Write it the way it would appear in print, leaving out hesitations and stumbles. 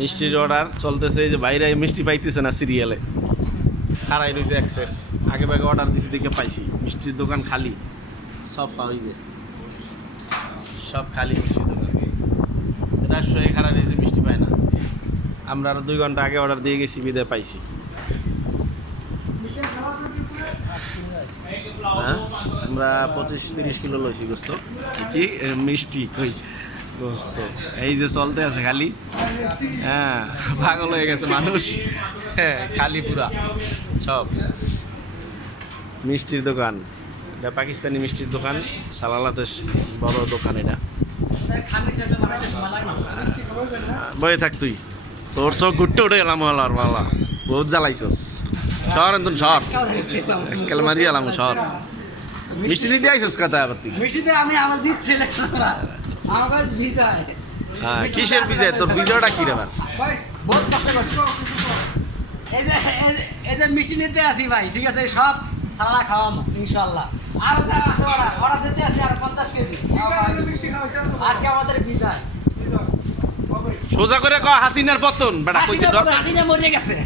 মিষ্টির অর্ডার চলতেছে, এই যে বাইরে মিষ্টি পাইতেছে না সিরিয়ালে, খারাই রয়েছে এক সেট। আগে ভাগে অর্ডার দিছি দিকে পাইছি, মিষ্টির দোকান খালি, সব হয়েছে, সব খালি মিষ্টির দোকান। রাষ্ট্র খারাপ রয়েছে, মিষ্টি পায় না। আমরা আরো 2 ঘন্টা আগে অর্ডার দিয়ে গেছি, বিদায় পাইছি। হ্যাঁ, আমরা 25-30 কিলো লইছি গোস্ত, কি মিষ্টি ওই গোস্ত। এই যে চলতে আছে খালি, হ্যাঁ পাগল হয়ে গেছে মানুষ, হ্যাঁ খালি পুরা সব মিষ্টির দোকান। এটা পাকিস্তানি মিষ্টির দোকান, সালালাতে বড় দোকান এটা। বয়ে থাক তুই, তোর সব ঘুরতে উঠে গেলাম আর মালা বহুত জ্বালাইছস। শহর এন্তন শহর কেলে মারি গেলাম শহর। মিষ্টি নিতে আইসস কথা আবার তুই? মিষ্টিতে আমি আমার জিত ছেলে আমার কাছে ভিজায়। হ্যাঁ, কিসের বিজয়? তোর বিজয়টা কি রে? বহুত কষ্ট করছি। এই যে মিষ্টি নিতে আসি ভাই, ঠিক আছে, সব সালাদা খাওয়ামো ইনশাল্লাহ। আর যা আছে অর্ডার দিতে আসি আর 50 কেজি আজকে আমাদের বিজয়। সোজা করে ক হাসিনার পতন বেটা, কইতে হাসিনা মরে গেছে।